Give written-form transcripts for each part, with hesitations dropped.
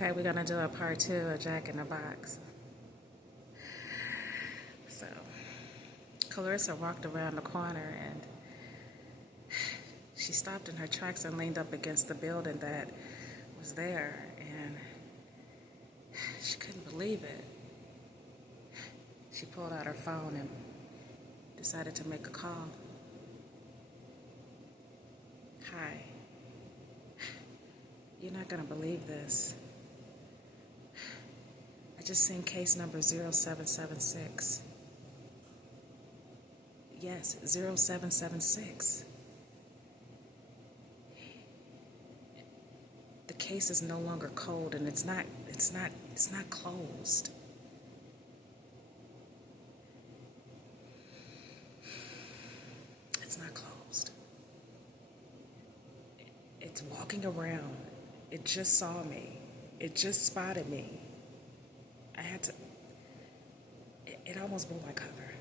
Okay, we're gonna do a part 2 of Jack in the Box. So, Clarissa walked around the corner and she stopped in her tracks and leaned up against the building that was there, and she couldn't believe it. She pulled out her phone and decided to make a call. Hi. You're not gonna believe this. I just seen case number 0776. Yes, 0776. The case is no longer cold, and it's not closed. It's not closed. It's walking around. It just saw me. It just spotted me. I had to. It almost blew my cover.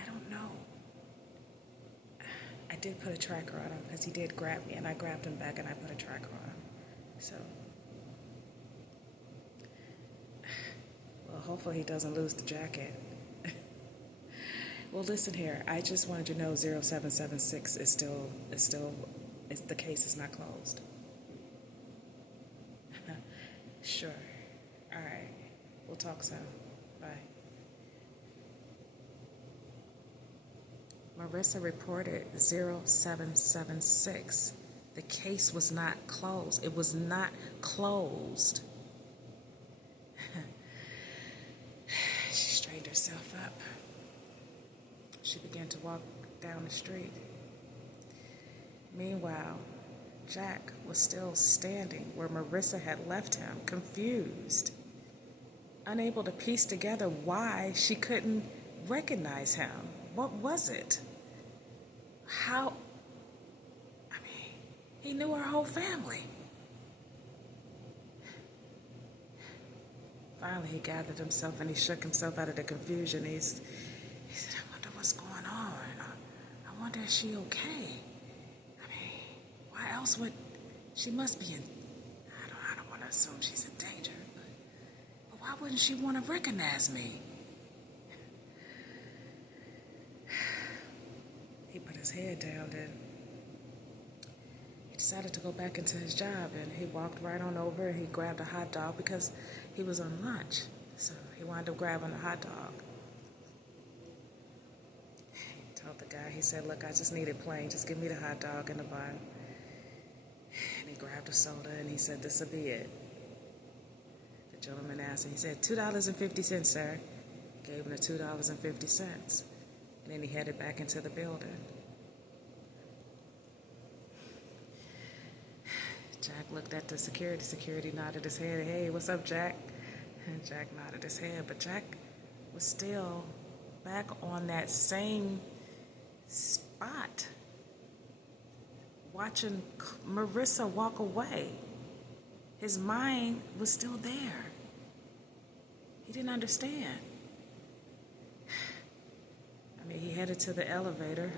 I don't know. I did put a tracker on him because he did grab me, and I grabbed him back and I put a tracker on him. So, well, hopefully he doesn't lose the jacket. Well, listen here. I just wanted to know 0776 is still the case is not closed. Sure. All right. We'll talk soon. Bye. Marissa reported 0776. The case was not closed. It was not closed. She straightened herself up. She began to walk down the street. Meanwhile, Jack was still standing where Marissa had left him, confused, unable to piece together why she couldn't recognize him. What was it? How? I mean, he knew her whole family. Finally, he gathered himself and he shook himself out of the confusion. He said, I wonder what's going on. I wonder if she okay. I mean, why else would she must be in? I don't want to assume she's in danger, but why wouldn't she want to recognize me? He put his head down and he decided to go back into his job, and he walked right on over and he grabbed a hot dog because he was on lunch. So he wound up grabbing a hot dog. He told the guy, he said, look, I just need it plain. Just give me the hot dog and the bun. And he grabbed a soda and he said, this'll be it. The gentleman asked him, he said, $2.50, sir. Gave him the $2.50. And then he headed back into the building. Jack looked at the security. Security nodded his head. Hey, what's up, Jack? And Jack nodded his head. But Jack was still back on that same spot, watching Marissa walk away. His mind was still there. He didn't understand. I mean, he headed to the elevator.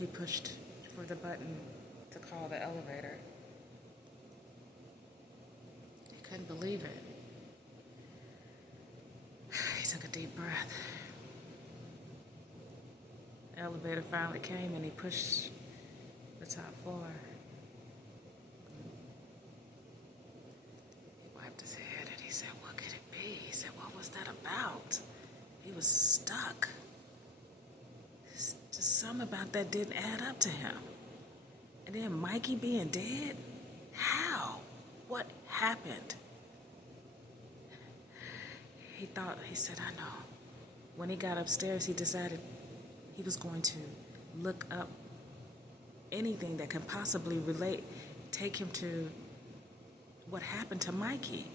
He pushed for the button to call the elevator. He couldn't believe it. He took a deep breath. The elevator finally came and he pushed the top floor. He wiped his head and he said, what could it be? He said, what was that about? He was stuck. Just something about that didn't add up to him. And then Mikey being dead? How? What happened? He said, I know. When he got upstairs, he decided he was going to look up anything that can possibly take him to what happened to Mikey.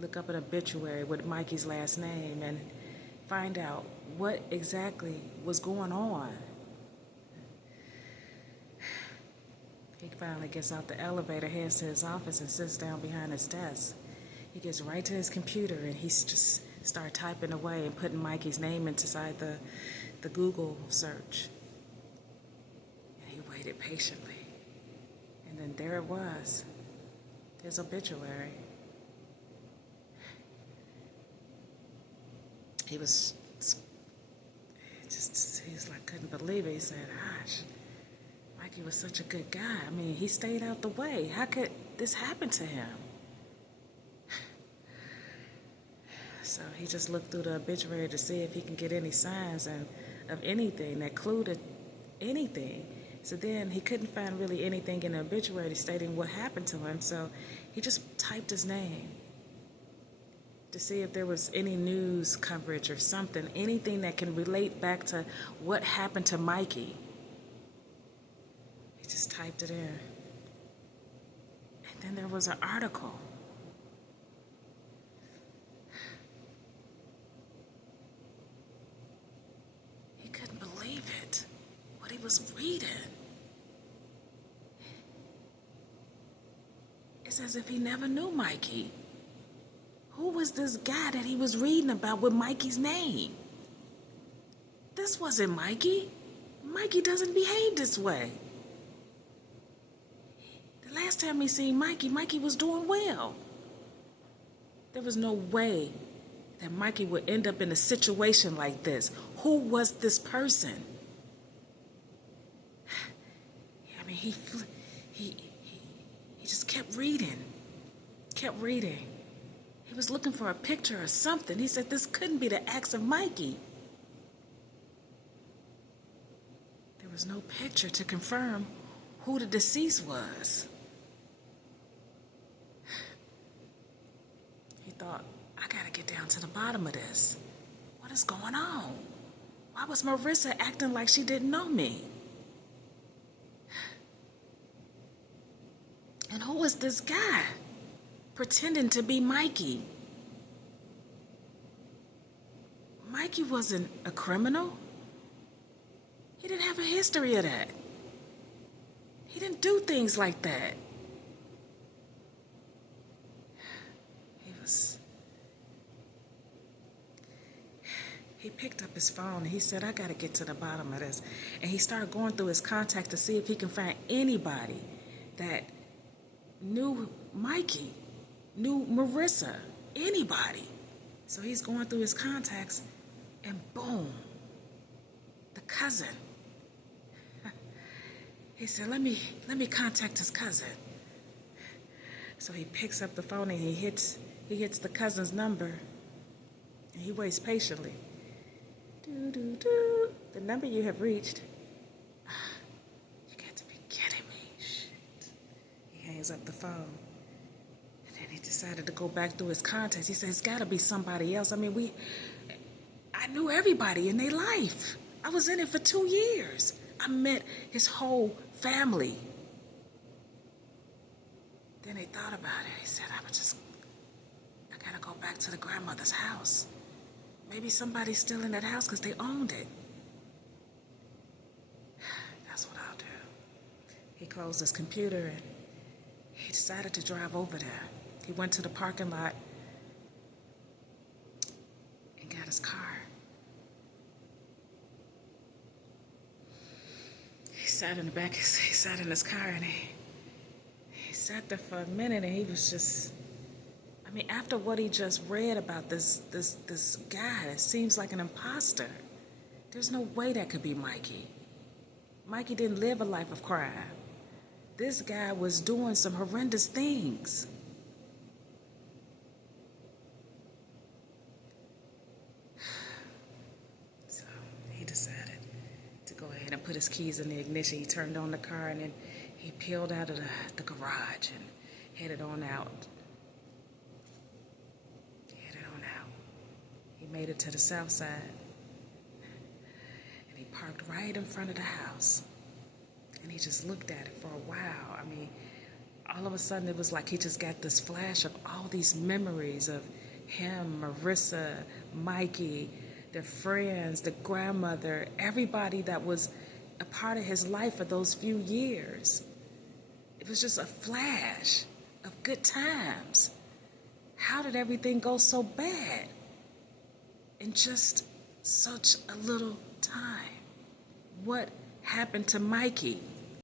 Look up an obituary with Mikey's last name and find out what exactly was going on. He finally gets out the elevator, heads to his office, and sits down behind his desk. He gets right to his computer and he's just start typing away and putting Mikey's name inside the Google search. And he waited patiently. And then there it was, his obituary. He was he's like, couldn't believe it. He said, gosh, Mikey was such a good guy. I mean, he stayed out the way. How could this happen to him? So he just looked through the obituary to see if he can get any signs of anything that clued anything. So then he couldn't find really anything in the obituary stating what happened to him. So he just typed his name to see if there was any news coverage or something, anything that can relate back to what happened to Mikey. He just typed it in. And then there was an article. He couldn't believe it, what he was reading. It's as if he never knew Mikey. Who was this guy that he was reading about with Mikey's name? This wasn't Mikey. Mikey doesn't behave this way. The last time we seen Mikey, Mikey was doing well. There was no way that Mikey would end up in a situation like this. Who was this person? I mean, he just kept reading. He was looking for a picture or something. He said this couldn't be the acts of Mikey. There was no picture to confirm who the deceased was. He thought, I gotta get down to the bottom of this. What is going on? Why was Marissa acting like she didn't know me? And who was this guy pretending to be Mikey? Mikey wasn't a criminal. He didn't have a history of that. He didn't do things like that. He picked up his phone and he said, I gotta get to the bottom of this. And he started going through his contacts to see if he can find anybody that knew Mikey, knew Marissa, anybody. So he's going through his contacts and boom, the cousin. He said, let me contact his cousin. So he picks up the phone and he hits the cousin's number and he waits patiently. Do. The number you have reached. You got to be kidding me. Shit. He hangs up the phone. And then he decided to go back through his contacts. He said, it's got to be somebody else. I mean, I knew everybody in their life. I was in it for 2 years. I met his whole family. Then he thought about it. He said, I got to go back to the grandmother's house. Maybe somebody's still in that house because they owned it. That's what I'll do. He closed his computer and he decided to drive over there. He went to the parking lot and got his car. He sat in the back, he sat in his car and he sat there for a minute and he was just, I mean, after what he just read about this guy that seems like an imposter, there's no way that could be Mikey. Mikey didn't live a life of crime. This guy was doing some horrendous things. So he decided to go ahead and put his keys in the ignition. He turned on the car and then he peeled out of the garage and headed on out. Made it to the south side and he parked right in front of the house and he just looked at it for a while. I mean, all of a sudden it was like he just got this flash of all these memories of him, Marissa, Mikey, their friends, the grandmother, everybody that was a part of his life for those few years. It was just a flash of good times. How did everything go so bad in just such a little time? What happened to Mikey?